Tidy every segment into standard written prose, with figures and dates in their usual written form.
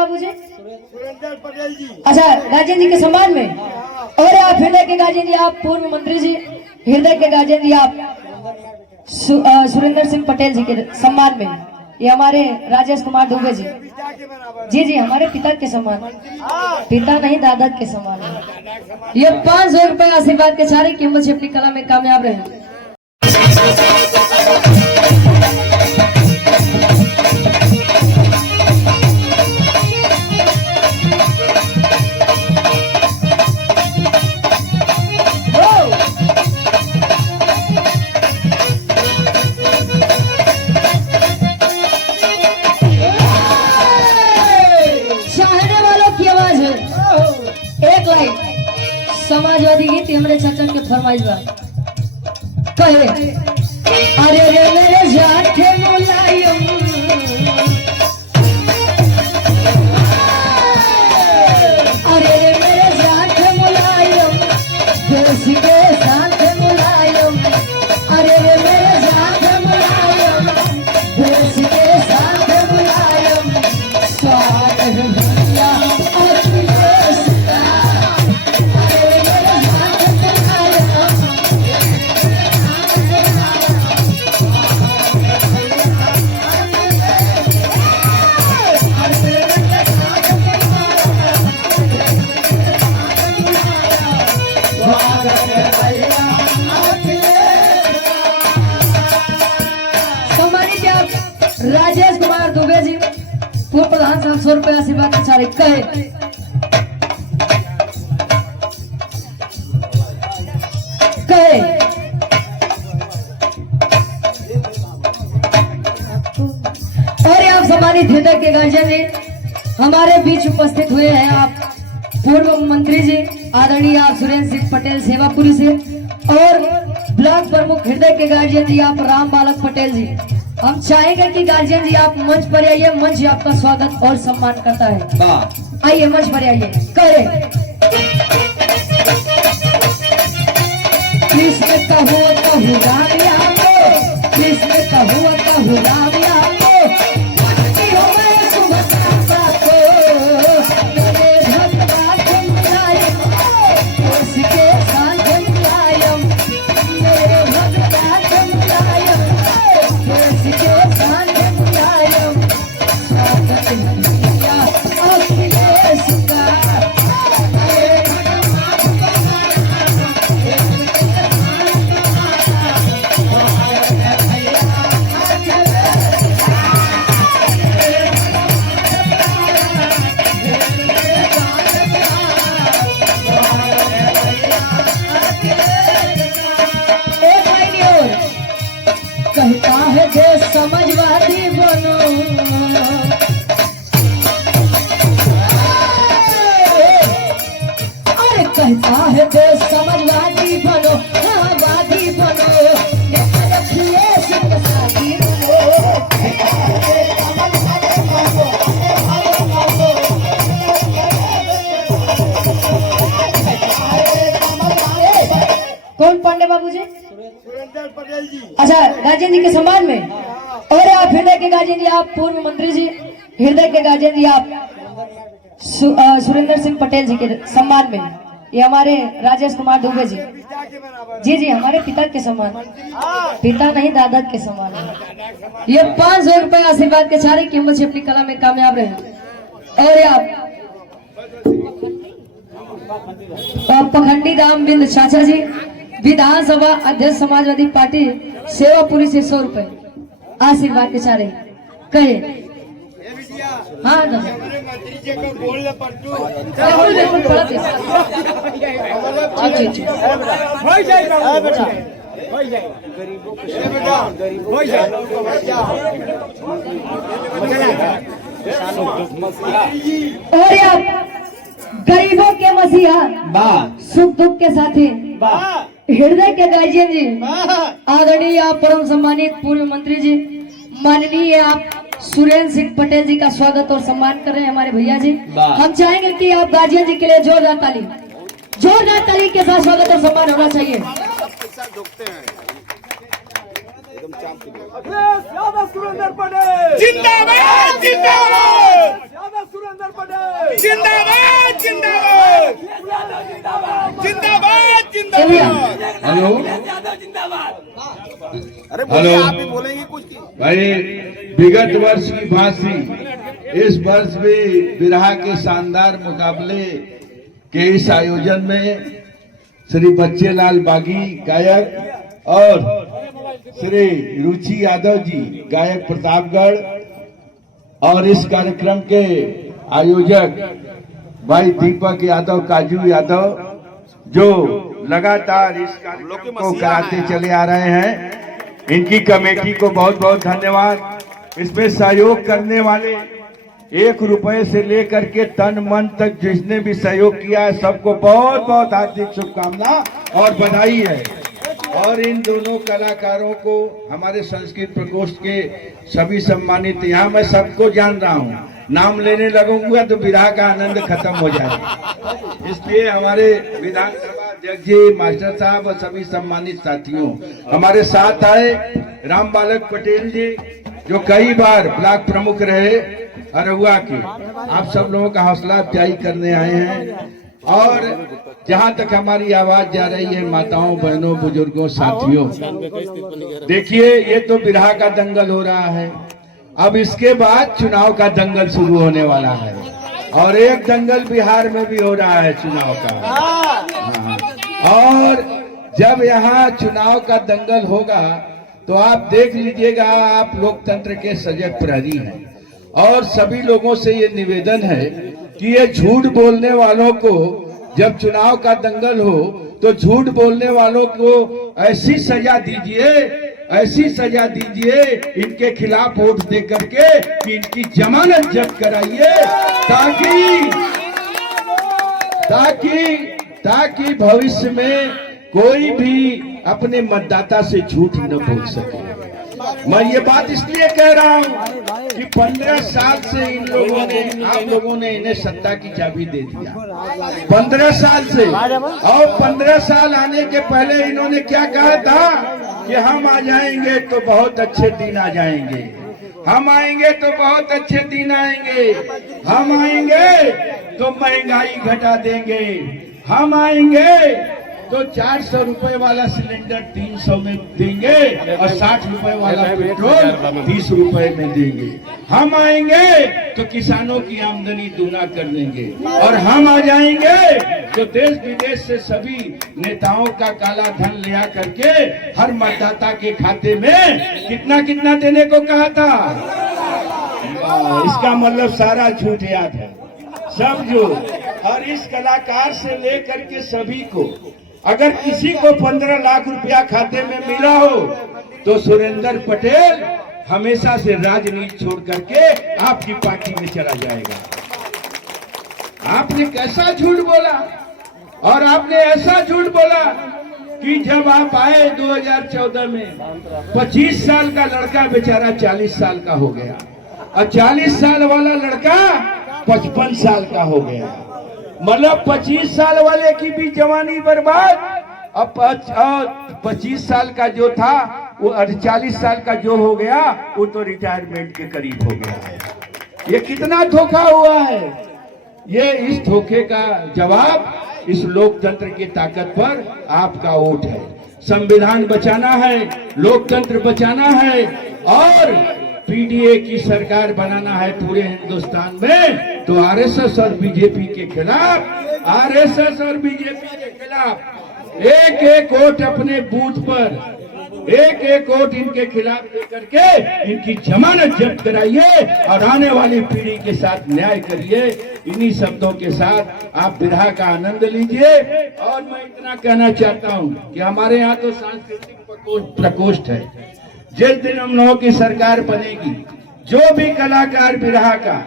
बाबूजी? सुरेंद्र पटेल जी। अच्छा, गार्जियन जी के सम्मान में। और आप हृदय के गार्जियन जी, आप पूर्व मंत्री जी, हृदय के गार्जियन जी, आप सुरेंद्र सिंह पटेल जी के सम्मान में ये हमारे राजेश कुमार दुबे जी, जी जी, हमारे पिता के सम्मान, पिता नहीं दादा के सम्मान में ये 500 रुपए आशीर्वाद के चारे कीमत से अपनी कला में कामयाब रहे। समाजवादी गीत हमारे चाचा के फरमाइश बा कहे, अरे रे मेरे जान के मुलायम, अरे रे मेरे जान के मुलायम, देश के साथ मुलायम, अरे रे मेरे जान के मुलायम, देश के साथ मुलायम, स्वागत भैया राजेश कुमार दुबे जी, पूर्व प्रधान साहब 100 रुपए आशीर्वाद के चारे कहे, और आप सम्मानित हृदय के गार्जियन जी हमारे बीच उपस्थित हुए हैं। आप पूर्व मंत्री जी आदरणीय आप सुरेंद्र सिंह पटेल सेवापुरी से, और ब्लॉक प्रमुख हृदय के गार्जियन जी आप राम बालक पटेल जी। हम चाहेंगे कि गार्जियन जी आप मंच पर आइए, मंच आपका स्वागत और सम्मान करता है। आइए मंच पर आइए, करे कृष्ण कहू कहू रामिया को, कृष्ण कहू कहू रामिया को, कहता है देश समझवादी बनो, अरे कहता है देश समझवादी बनो, वादी बनो, रखिए सिंधी बनो, कौन पांडे बाबूजी? सुरेंद्र पटेल जी। अच्छा, गार्जियन जी के सम्मान में। और आप हृदय के गार्जियन जी, आप पूर्व मंत्री जी, हृदय के गार्जियन जी, आप सुरेंद्र सिंह पटेल जी के सम्मान में ये हमारे राजेश कुमार दुबे जी, जी जी, हमारे पिता के सम्मान, पिता नहीं दादा के सम्मान ये 500 रुपए आशीर्वाद के चारे कीमत से अपनी कला में कामयाब रहे। और आप पखंडी दाम बिंद चाचा जी, विधानसभा अध्यक्ष समाजवादी पार्टी सेवापुरी से 100 रुपए आशीर्वाद के चारे कहे, हाँ मंत्री जी को बोलने पर तू और आप गरीबों के मसीहा, सुख दुख के साथी, हृदय के गार्जियन जी, आदरणीय आप परम सम्मानित पूर्व मंत्री जी, माननीय आप सुरेंद्र सिंह पटेल जी का स्वागत और सम्मान कर रहे हैं हमारे भैया जी। हम चाहेंगे कि आप गार्जियन जी के लिए जोरदार ताली के साथ स्वागत और सम्मान होना चाहिए। सुरेंद्र पटेल जिंदाबाद, जिंदाबाद। सुरेंद्र पटेल जिंदाबाद जिंदाबाद जिंदाबाद जिंदाबाद। हेलो अरे बोलिए, आप भी बोलेंगे कुछ की भाई, विगत वर्ष की भांति इस वर्ष भी बिरहा के शानदार मुकाबले के इस आयोजन में श्री बच्चेलाल बागी गायक और श्री रुचि यादव जी गायक प्रतापगढ़ और इस कार्यक्रम के आयोजक भाई दीपक यादव, काजू यादव, जो लगातार इस कार्यक्रम को कराते चले आ रहे हैं, इनकी कमेटी को बहुत बहुत धन्यवाद। इसमें सहयोग करने वाले 1 रुपए से लेकर के तन मन तक जिसने भी सहयोग किया है, सबको बहुत बहुत हार्दिक शुभकामना और बधाई है। और इन दोनों कलाकारों को हमारे संस्कृत प्रकोष्ठ के सभी सम्मानित, यहाँ मैं सबको जान रहा हूँ, नाम लेने लगूंगा तो विधा का आनंद खत्म हो जाएगा, इसलिए हमारे विधानसभा अध्यक्ष जी, मास्टर साहब और सभी सम्मानित साथियों, हमारे साथ आए राम बालक पटेल जी, जो कई बार ब्लॉक प्रमुख रहे अरहुआ के, आप सब लोगों का हौसला अफजाई करने आए हैं। और जहां तक हमारी आवाज जा रही है, माताओं, बहनों, बुजुर्गों, साथियों, देखिए ये तो बिरहा का दंगल हो रहा है, अब इसके बाद चुनाव का दंगल शुरू होने वाला है, और एक दंगल बिहार में भी हो रहा है चुनाव का। हाँ। और जब यहाँ चुनाव का दंगल होगा तो आप देख लीजिएगा, आप लोकतंत्र के सजग प्रहरी हैं, और सभी लोगों से ये निवेदन है कि ये झूठ बोलने वालों को जब चुनाव का दंगल हो तो झूठ बोलने वालों को ऐसी सजा दीजिए, ऐसी सजा दीजिए इनके खिलाफ वोट दे करके कि इनकी जमानत जब्त कराइए, ताकि भविष्य में कोई भी अपने मतदाता से झूठ न बोल सके। मैं ये बात इसलिए कह रहा हूँ कि 15 साल से इन लोगों ने, आप लोगों ने इन्हें सत्ता की चाबी दे दिया, 15 साल से, और 15 साल आने के पहले इन्होंने क्या कहा था कि हम आ जाएंगे तो बहुत अच्छे दिन आ जाएंगे, हम आएंगे तो बहुत अच्छे दिन आएंगे, हम आएंगे तो महंगाई घटा देंगे, हम आएंगे तो 400 रुपए वाला सिलेंडर 300 में देंगे और 60 रुपए वाला पेट्रोल 30 रुपए में देंगे, हम आएंगे तो किसानों की आमदनी दूना कर देंगे, और हम आ जाएंगे तो देश विदेश से सभी नेताओं का काला धन ले करके हर मतदाता के खाते में कितना कितना देने को कहा था। इसका मतलब सारा झूठ याद है, सब झूठ। और इस कलाकार से लेकर के सभी को, अगर किसी को 15 लाख रुपया खाते में मिला हो तो सुरेंद्र पटेल हमेशा से राजनीति छोड़ करके आपकी पार्टी में चला जाएगा। आपने कैसा झूठ बोला, और आपने ऐसा झूठ बोला कि जब आप आए 2014 में 25 साल का लड़का बेचारा 40 साल का हो गया, और 40 साल वाला लड़का 55 साल का हो गया, मतलब 25 साल वाले की भी जवानी बर्बाद, अब 25 साल का जो था वो 40 साल का जो हो गया वो तो रिटायरमेंट के करीब हो गया है। ये कितना धोखा हुआ है, ये इस धोखे का जवाब इस लोकतंत्र की ताकत पर आपका वोट है। संविधान बचाना है, लोकतंत्र बचाना है, और पीडीए की सरकार बनाना है पूरे हिंदुस्तान में, तो आरएसएस और बीजेपी के खिलाफ, आरएसएस और बीजेपी के खिलाफ एक एक वोट अपने बूथ पर, एक एक वोट इनके खिलाफ देकर के इनकी जमानत जब्त कराइए और आने वाली पीढ़ी के साथ न्याय करिए। इन्हीं शब्दों के साथ आप बिरहा का आनंद लीजिए। और मैं इतना कहना चाहता हूं कि हमारे यहाँ तो सांस्कृतिक प्रकोष्ठ है, जिस दिन हम लोगों की सरकार बनेगी, जो भी कलाकार बिरहा का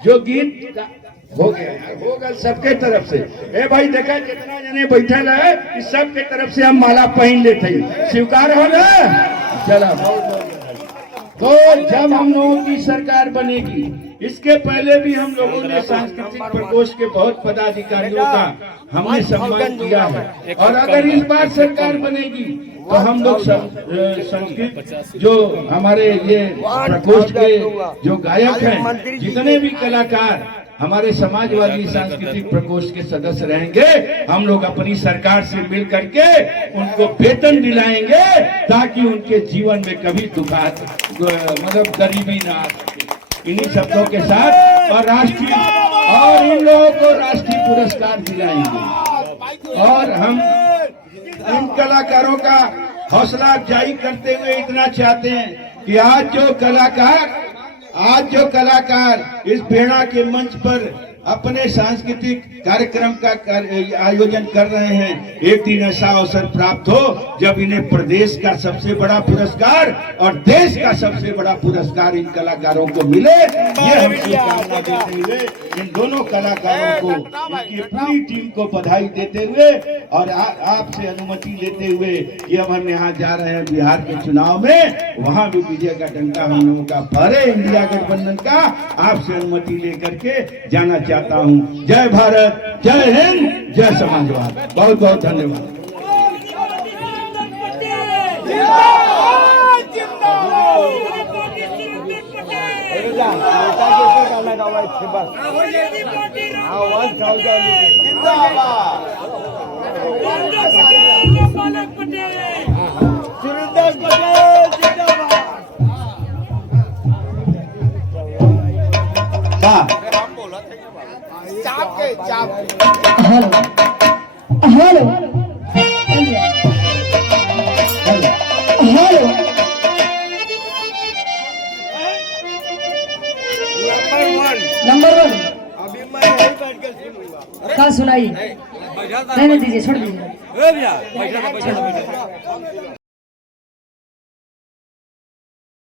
जो गीत हो गया होगा सबके तरफ से, ए भाई देखा जितना जने बैठल है इस सबके तरफ से हम माला पहन लेते हैं, स्वीकार हो ना। चला, तो जब हम लोगों की सरकार बनेगी, इसके पहले भी हम लोगों ने सांस्कृतिक प्रकोष्ठ के बहुत पदाधिकारियों का हमने सम्मान किया है, और अगर इस बार सरकार बनेगी तो हम लोग संस्कृत जो हमारे ये प्रकोष्ठ के जो गायक हैं, जितने भी कलाकार हमारे समाजवादी सांस्कृतिक प्रकोष्ठ के सदस्य रहेंगे। हम लोग अपनी सरकार से मिल करके उनको वेतन दिलाएंगे ताकि उनके जीवन में कभी मतलब गरीबी ना आ सके। इन्हीं शब्दों के साथ और इन लोगों को राष्ट्रीय पुरस्कार दिलाएंगे। और हम इन कलाकारों का हौसला अफजाई करते हुए इतना चाहते हैं कि आज जो कलाकार इस बेड़ा के मंच पर अपने सांस्कृतिक कार्यक्रम का आयोजन कर रहे हैं, एक दिन ऐसा अवसर प्राप्त हो जब इन्हें प्रदेश का सबसे बड़ा पुरस्कार और देश का सबसे बड़ा पुरस्कार इन कलाकारों को मिले। ये हम शुभकामना देते हुए इन दोनों कलाकारों को, इनकी पूरी टीम को बधाई देते हुए और आपसे अनुमति लेते हुए कि अब हम यहाँ जा रहे हैं बिहार के चुनाव में, वहाँ भी विजय का डंका हम लोगों का भरे इंडिया गठबंधन का, आपसे अनुमति लेकर के जाना चाहता हूँ। जय भारत, जय हिंद, जय समाजवाद। बहुत बहुत धन्यवाद। हेलो हेलो नंबर 1 क्या सुनाई? नहीं दीजिए, छोड़ दीजिए।